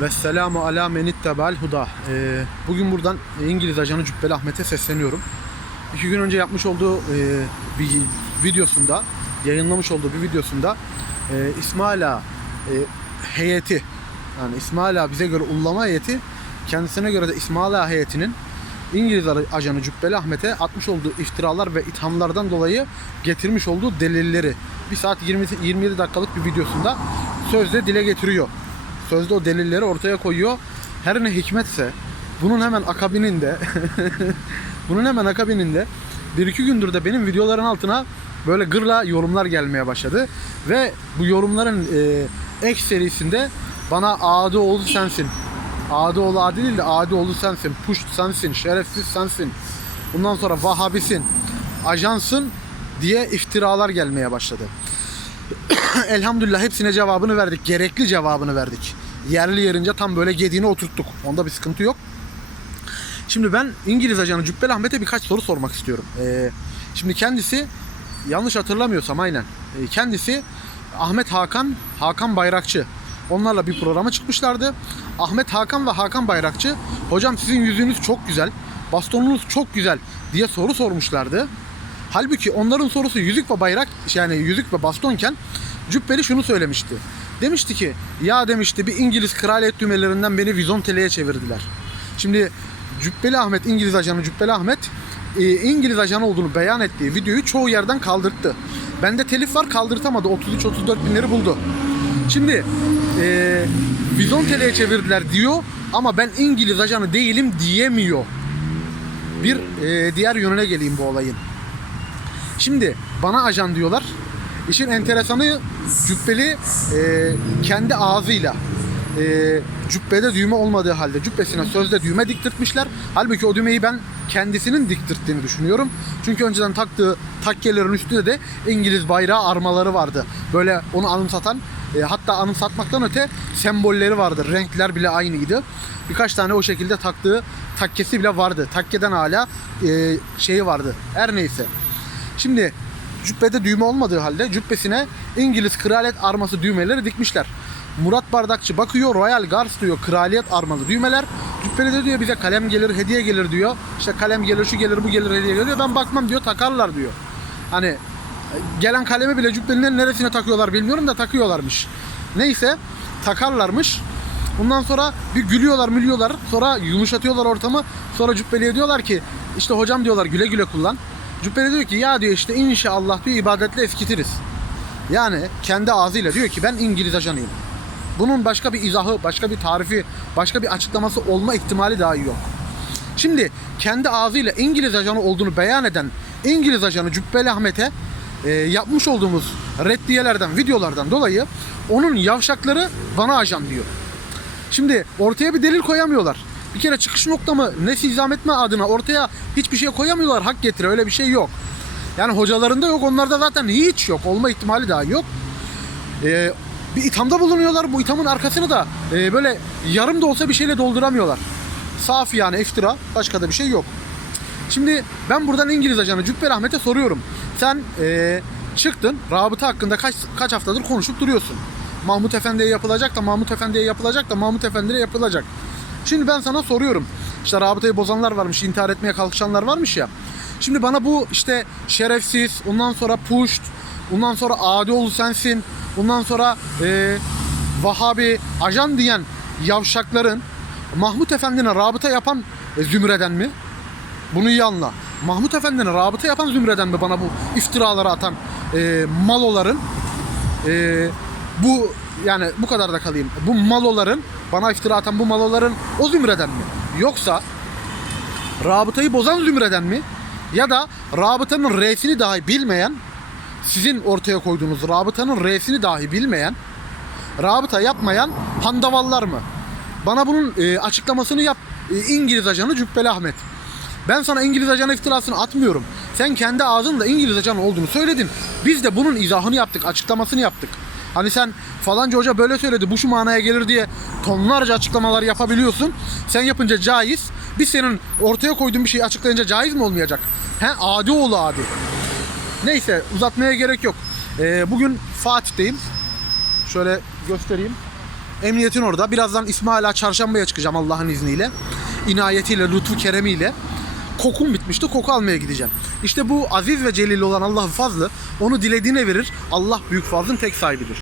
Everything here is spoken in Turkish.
Ve selamu ala menittebel huda. Ee, bugün buradan İngiliz ajanı Cübbeli Ahmet'e sesleniyorum. İki gün önce yapmış olduğu e, bir videosunda, yayınlamış olduğu bir videosunda e, İsmaila e, heyeti, yani İsmaila bize göre ullama heyeti, kendisine göre de İsmaila heyetinin İngiliz ajanı Cübbeli Ahmet'e atmış olduğu iftiralar ve ithamlardan dolayı getirmiş olduğu delilleri 1 saat 20, 27 dakikalık bir videosunda sözde dile getiriyor. Sözde o delilleri ortaya koyuyor. Her ne hikmetse bunun hemen akabininde bunun hemen akabininde bir iki gündür de benim videoların altına böyle gırla yorumlar gelmeye başladı. Ve bu yorumların e, ek serisinde bana Adıoğlu sensin. Adıoğlu Adi değil de Adıoğlu sensin. Puşt sensin. Şerefsiz sensin. Bundan sonra Vahabisin. Ajansın diye iftiralar gelmeye başladı. Elhamdülillah hepsine cevabını verdik. Gerekli cevabını verdik. Yerli yerince tam böyle gediğini oturttuk. Onda bir sıkıntı yok. Şimdi ben İngiliz ajanı Cübbeli Ahmet'e birkaç soru sormak istiyorum. Ee, şimdi kendisi yanlış hatırlamıyorsam aynen. Ee, kendisi Ahmet Hakan, Hakan Bayrakçı. Onlarla bir programa çıkmışlardı. Ahmet Hakan ve Hakan Bayrakçı, hocam sizin yüzünüz çok güzel, bastonunuz çok güzel diye soru sormuşlardı. Halbuki onların sorusu yüzük ve bayrak yani yüzük ve bastonken Cübbeli şunu söylemişti. Demişti ki ya demişti bir İngiliz kraliyet düğmelerinden beni Vizontele'ye çevirdiler. Şimdi Cübbeli Ahmet İngiliz ajanı Cübbeli Ahmet e, İngiliz ajanı olduğunu beyan ettiği videoyu çoğu yerden kaldırttı. Bende telif var kaldırtamadı 33-34 binleri buldu. Şimdi e, Vizontele'ye çevirdiler diyor ama ben İngiliz ajanı değilim diyemiyor. Bir e, diğer yönüne geleyim bu olayın. Şimdi bana ajan diyorlar. İşin enteresanı cübbeli e, kendi ağzıyla e, cübbede düğme olmadığı halde cübbesine sözde düğme diktirtmişler. Halbuki o düğmeyi ben kendisinin diktirttiğini düşünüyorum. Çünkü önceden taktığı takkelerin üstünde de İngiliz bayrağı armaları vardı. Böyle onu anımsatan e, hatta anımsatmaktan öte sembolleri vardı. Renkler bile aynıydı. Birkaç tane o şekilde taktığı takkesi bile vardı. Takkeden hala e, şeyi vardı. Her neyse. Şimdi cübbede düğme olmadığı halde cübbesine İngiliz kraliyet arması düğmeleri dikmişler. Murat Bardakçı bakıyor Royal Guards diyor kraliyet armalı düğmeler. Cübbeli de diyor bize kalem gelir hediye gelir diyor. İşte kalem gelir şu gelir bu gelir hediye geliyor. Ben bakmam diyor takarlar diyor. Hani gelen kalemi bile cübbenin neresine takıyorlar bilmiyorum da takıyorlarmış. Neyse takarlarmış. Ondan sonra bir gülüyorlar mülüyorlar. Sonra yumuşatıyorlar ortamı. Sonra cübbeliye diyorlar ki işte hocam diyorlar güle güle kullan. Cübbeli diyor ki ya diyor işte inşallah diyor ibadetle eskitiriz. Yani kendi ağzıyla diyor ki ben İngiliz ajanıyım. Bunun başka bir izahı, başka bir tarifi, başka bir açıklaması olma ihtimali dahi yok. Şimdi kendi ağzıyla İngiliz ajanı olduğunu beyan eden İngiliz ajanı Cübbeli Ahmet'e e, yapmış olduğumuz reddiyelerden, videolardan dolayı onun yavşakları bana ajan diyor. Şimdi ortaya bir delil koyamıyorlar. Bir kere çıkış noktamı nesi izam etme adına ortaya hiçbir şey koyamıyorlar hak getire öyle bir şey yok. Yani hocalarında yok onlarda zaten hiç yok olma ihtimali daha yok. Ee, bir ithamda bulunuyorlar bu ithamın arkasını da e, böyle yarım da olsa bir şeyle dolduramıyorlar. Saf yani iftira başka da bir şey yok. Şimdi ben buradan İngiliz ajanı Cübbeli Ahmet'e soruyorum. Sen e, çıktın rabıta hakkında kaç kaç haftadır konuşup duruyorsun. Mahmut Efendi'ye yapılacak da Mahmut Efendi'ye yapılacak da Mahmut Efendi'ye yapılacak. Şimdi ben sana soruyorum. İşte rabıtayı bozanlar varmış, intihar etmeye kalkışanlar varmış ya. Şimdi bana bu işte şerefsiz, ondan sonra puşt, ondan sonra Adioğlu sensin, ondan sonra e, Vahabi, ajan diyen yavşakların Mahmut Efendi'ne rabıta yapan e, zümreden mi? Bunu iyi anla. Mahmut Efendi'ne rabıta yapan zümreden mi bana bu iftiraları atan e, maloların e, bu yani bu kadar da kalayım. Bu maloların bana iftira atan bu maloların o zümreden mi? Yoksa rabıtayı bozan zümreden mi? Ya da rabıtanın R'sini dahi bilmeyen sizin ortaya koyduğunuz rabıtanın R'sini dahi bilmeyen rabıta yapmayan handavallar mı? Bana bunun e, açıklamasını yap e, İngiliz ajanı Cübbeli Ahmet. Ben sana İngiliz ajanı iftirasını atmıyorum. Sen kendi ağzınla İngiliz ajanı olduğunu söyledin. Biz de bunun izahını yaptık, açıklamasını yaptık. Hani sen falanca hoca böyle söyledi, bu şu manaya gelir diye tonlarca açıklamalar yapabiliyorsun. Sen yapınca caiz. Biz senin ortaya koyduğun bir şeyi açıklayınca caiz mi olmayacak? He adi oğlu adi. Neyse uzatmaya gerek yok. Ee, bugün Fatih'teyim. Şöyle göstereyim. Emniyetin orada. Birazdan İsmaila Çarşamba'ya çıkacağım Allah'ın izniyle. İnayetiyle, lütfu keremiyle. Kokum bitmişti. Koku almaya gideceğim. İşte bu aziz ve celil olan Allah'ın fazlı. Onu dilediğine verir. Allah büyük fazlın tek sahibidir.